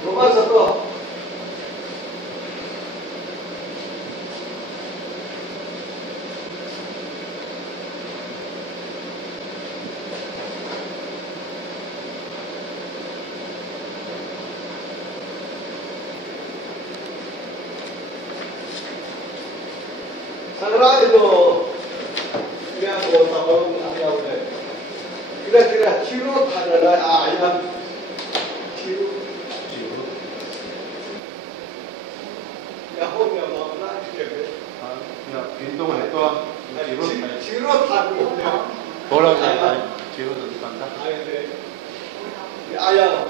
Nomor satu. Segera itu dia kota baru ayam deh. Kira-kira cirut adalah ayam cirut. 운동을 해도 지로 타고 뭐라고 해야 지로도 간다. 아야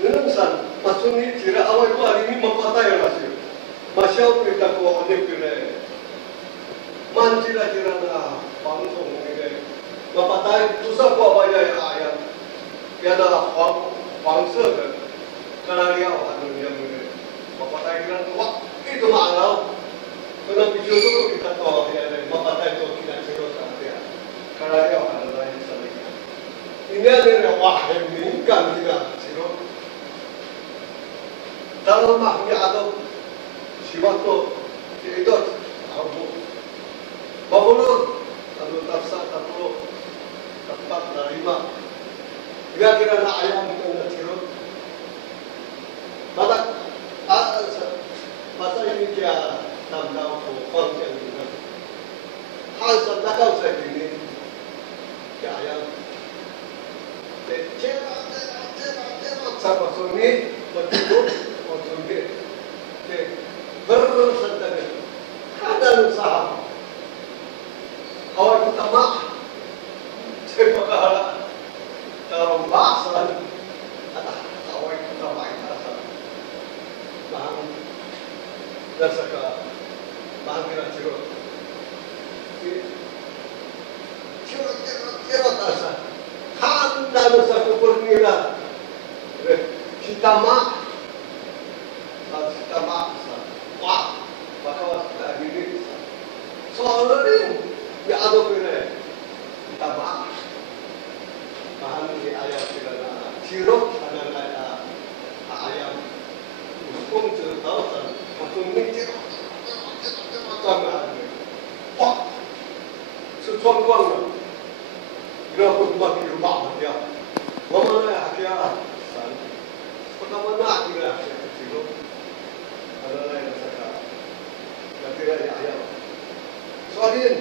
능산 마sun이 지라 아와이고 아니니 먹었다요 라시요 마시아우 있다고 언니 그래 만지라 지라나 방송에 마파타이 두사고 아와야 아야 야다 황서 ka나리아 하는 게 마파타이 지라나 와 itu malah kalau video itu kita tahu ya mapatay itu kita cerita ya karena dia akan lain sekali ini adalah wahai minggan kita cerita dalam mahmi ada siwatu itu aku bangun lalu tafsir tahu tempat nerima kira-kira nak ayam kita cerita mata masa ini dia tambah konten juga. Hal sedekah saya ini, ya cepat sama sunni betul sunni. Bersedekah, ada usaha. Awal pertama, saya kalau bahasa, awal pertama itu dasar bahkan cerita dasar handa satu pernila kita mak wah bahwa ini soalnya ya ada pernah kita mak bahan ini ayam tidak cerita ada ayam hukum cerita Maksud mikir, macam wah, sesuatu orang, dia pun bagi rumah dia, mana dia, pertama dia kecil, ada lain sekarang, tapi dia ayam. Soalnya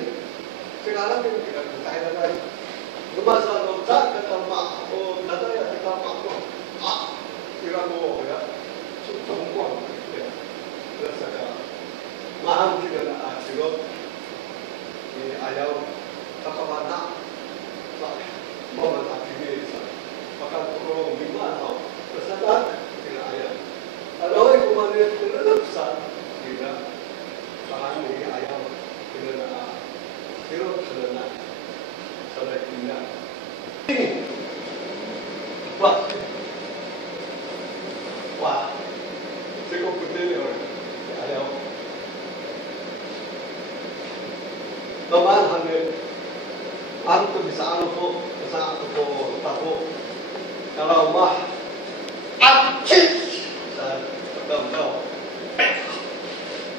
sekarang ini kita berkaitan lagi, rumah saya tak ketampak, kata ya ketampak, kira ya, semua. Maham juga nak cerita ini ayam takabana, mau nak ini, maka turun lima atau bersadar tidak ayam. Kalau itu mana tidak besar, tidak bahan ini ayam tidak nak cerita tidak nak sampai tidak. Ini, wah, cukup betul ni orang. Ayam. Teman hamil, antu bisa anuku tahu. Kalau mah, acik, saya tahu.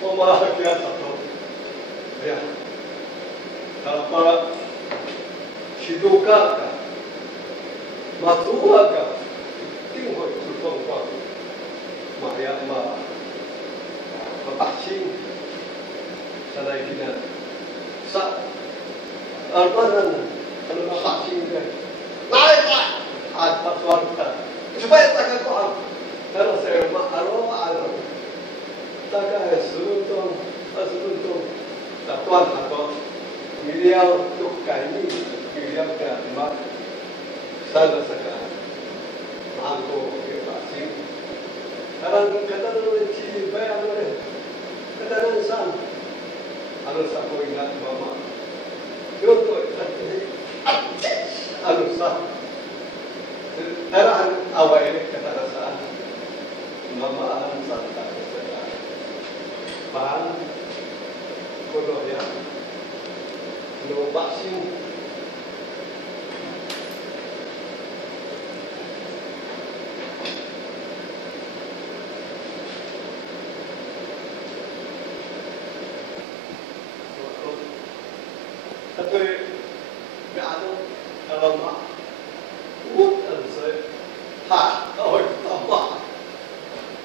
Mama dia tahu. Ya. Kalau para hidup matua tinggal turun kuat. Maya Pakcing sanai kita armanan kalau pakcing kan naik ada suara supaya tak kau kalau saya aro tak suntung tak tuan atau miliar tu kali miliar dah mak salah sekarang aku pakcing kalau kata tu ciri bayar boleh kata mama. Yo to ano sa daraan away ni katarasaan. Mama ang santa sa pan koloya. No vaccine. Tapi gaano alama. Ano sa ha, oh, tama.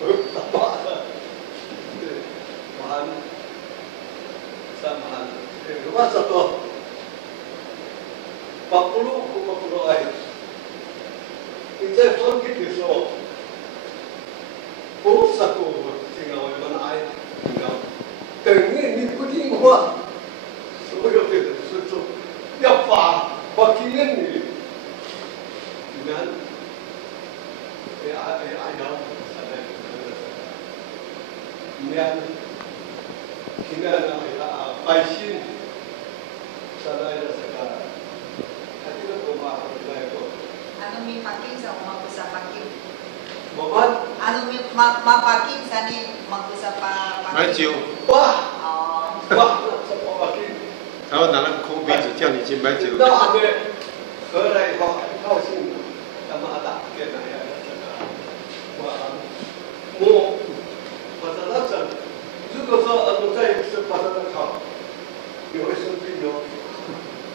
Tama. Mahal. Samahan. Rumasa to. Papulo ay. Insa son kitiso. Puro sa ko singaw man ay. Singaw. Tengi ni kuting wa. So yo te so ya fa bakingen ni. Nan. Ya ada sana. Nian. Kina na paisin sana ila saka. Hati na ko ba ko. Ano may paking sa mag-usap paking? Maman. Ano may mapaking sa ni mag-usap pa paking? 买酒， Wah. 哦， Wah. Sa pamakin. 然后拿那个空杯子叫你去买酒。 那俺们回来以后很高兴，他妈的，给那样的这个，我把它那整，如果说我再是把它那烤，你会生病哦。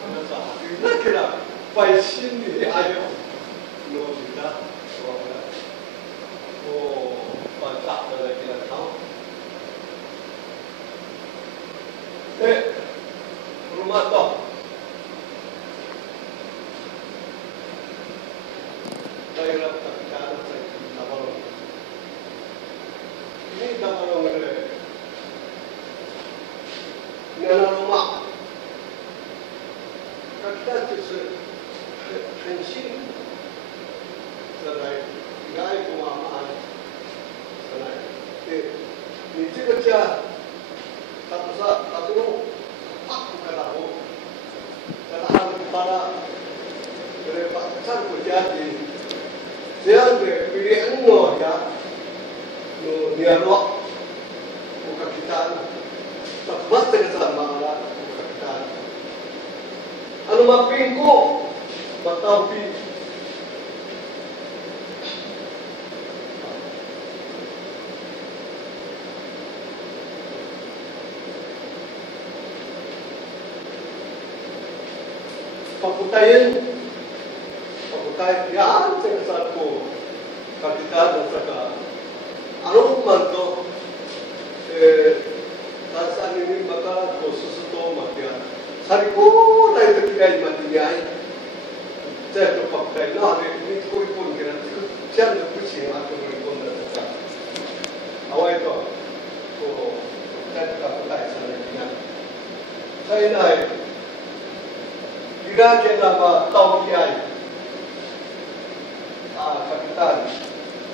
那啥，那个了，摆心里哎呦，我觉得我把炸的给它烤，哎，rumah toh. Daerah terkait Tabalong. Ini Tabalong ini. Ini rumah. Kita justru pensi. Serai gaya pemahaman. Serai. Ini kerja. Tapi aku katahu. Katahan kepada pacar berjadi. Dia pilihan no ya, no dialog, bukan kita, tak terkesan malah bukan kita. Anu mapingko, batawi. Pakutayin yan sa ko kapitan at saka anong man to saan ini maka susuto matya sari ko na ito kaya matiyay saya to pakutay na ini ko ipon kira siya na kucing ato mo ipon na saka away to ko saya kaputay sa nakiyan saya na kira kaya na tao kiyay kapitan,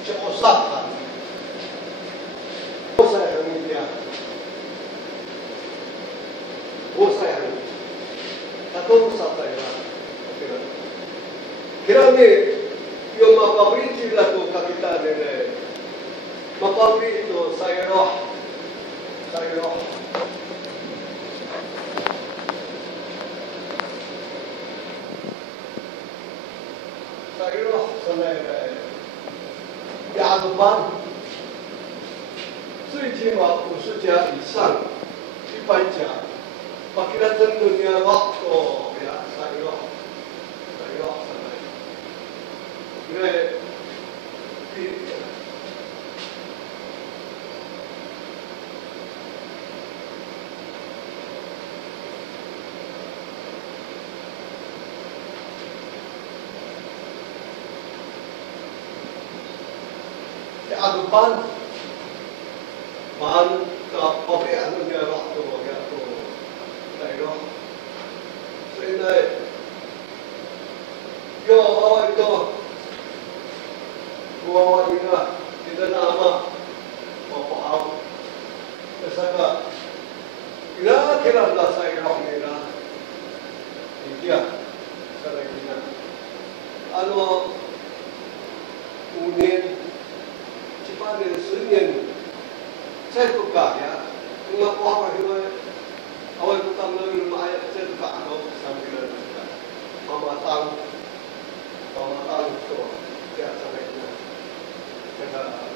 siya usapan. Usay ang niya. Usay ang tatong usapay na. Kira ni, yung mapabriti na ito, kapitan nila, mapabriti ito sa iro. Sa iro. Sa iro.亚洲班最起码50家以上，100家，把其他真的呢，哦呀，3个，因为Adupan, man, kopi anu dia waktu ya tu, tayo. So ini, yo awal itu, gua ini lah, kita nama, apa awal, kesana, kita kira na sa iraw nila. Iya, sa lagina. Ano, unin, sipanin, sunyin, sa ito kaya, kung nakuha ka hiway, awal ko tang namin maayat sa ito ka, ano, sabi na nila. Pamatang ito, kaya sa lagina. Kaya,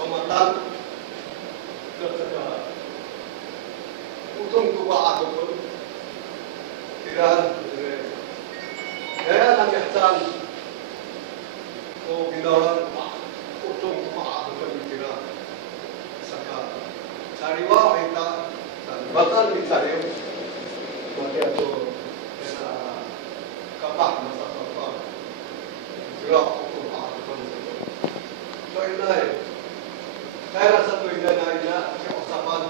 pamatang ketika utong tua aku pun tidak saya hanya can oh binaran utong tua aku pun tidak saka cariwa kita dan bakal dicari macam itu kapak masa kapak jelas utong aku pun so ini saya rasa tu ina usapan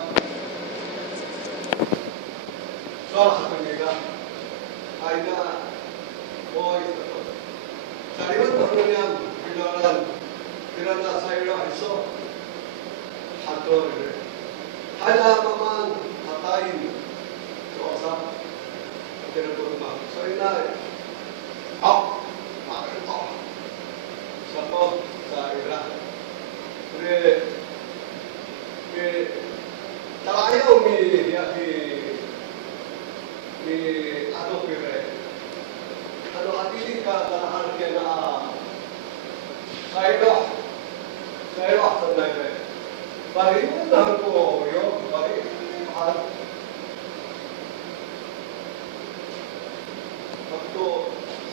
soal satu ina boy cari orang bilaran kirana saya iso hator hanya maman hatain usap kira rumah so ina satu saya talayaw mi ano pire ano atili ka talahan kaya na sayro sa naive bari unang ko yo bari mahal magto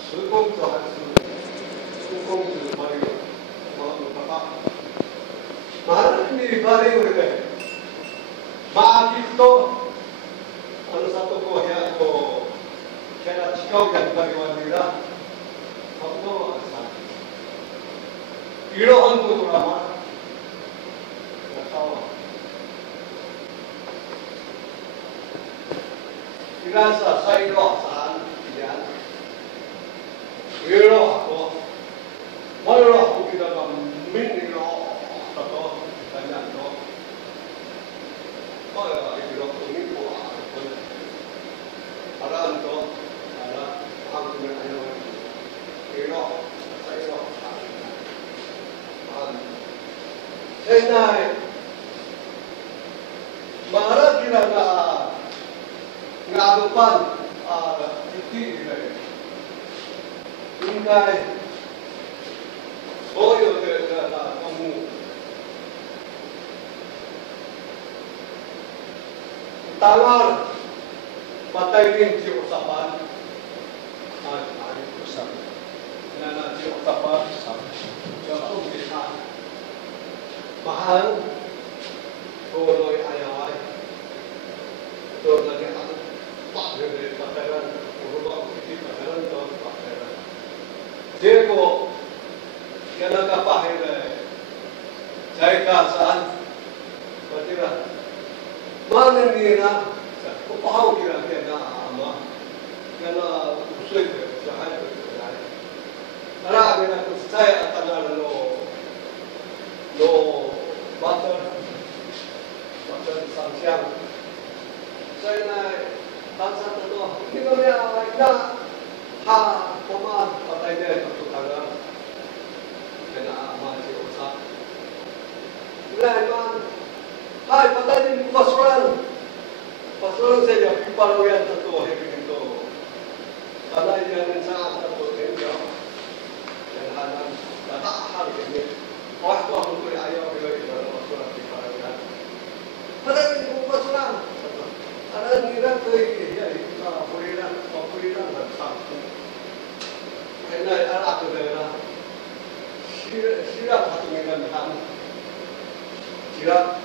sugong to sugong to bari mga papa mahal ni bari ure maakit to ano sa to ko ya ko kaya chikaw yan bariwan nila ako asa irohan ko drama nakawa irasa sayro saan yan iro ako mayro ako kita ka miniro to kanya to para ibiro ko ni po aran to ara ang tumayo iro sayro Senai, mara kira ngadupan titi ini, ingkai, boyo kamu, tangan, patay din si usapan, usap, nana si usapan, jauh besar. Mahal, tuloy ayaway. Ito na niya ang pagkakit pagkaran, urubang hindi pagkaran ito, pagkaran. Diego, yan ang kapahil jay ka saan? Matira. Manin niya na, upahaw kira kaya na ama. Yan na usoy ko, sa hayo ko sa hayo. Marami na kung saya at tangan no butter sanksiang saya naik bangsa itu ini kami ada ha koman patay dia itu tangan kena masih usah lain hai patay din pasuran saya pipaluyan satu hari itu patay dia dengan sangat satu dia dan ada hal ini waktu aku boleh ayah bila itu ada pasuran di Paraguay. Ada yang pasuran, ada yang kira ke ya itu populiran dan satu. Karena ada tu daerah sirap satu dengan ham, sirap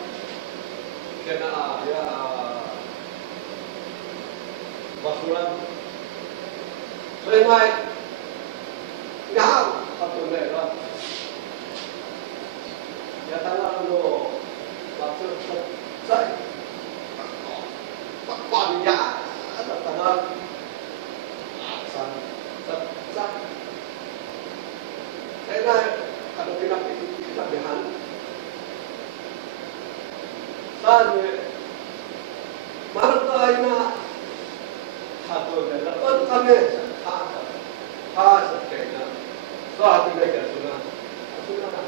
kena ya pasuran. Saya naik ngaham satu daerah. Ya tangan lo maksud saya banyak ada tangan san na kalau kinabihan. Sabi, marap tayo na satu na dapat kami sa kanya. So ating na kasuna. Kasuna na.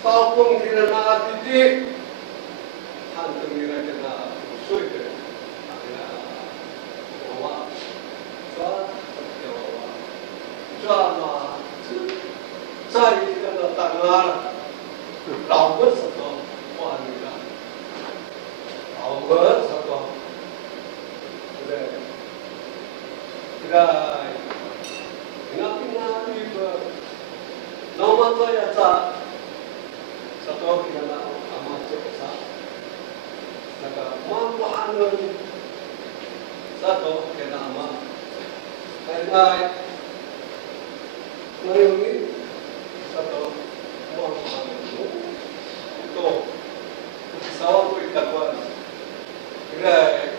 Sa akong kinanatitik, hantong nila kina usoy ka. Kina wawa. Sa wawa. Sa sa ikan na tangar. Lawat sa to. Kuhan nila. Lawat sa to. Kaya, inapin ba? Naman ba yata sa to kina ama sa nagmamahalan sa to kina ama. Kaya ngayon sa to mamahalan mo. Ito, isawa ko itakwan. Kaya,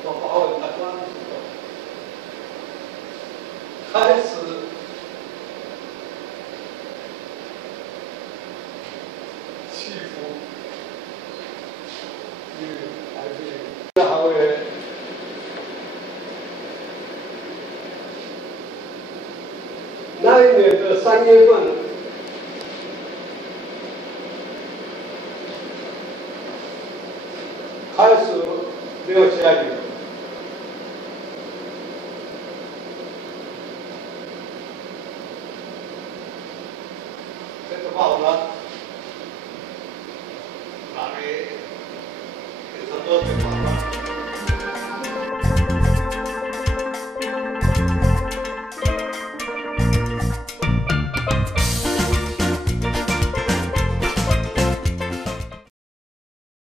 mapahawal itakwan. 开始祈福，还是好的。那一年的3月份，开始没有下雨。 好了，哪里？很多地方。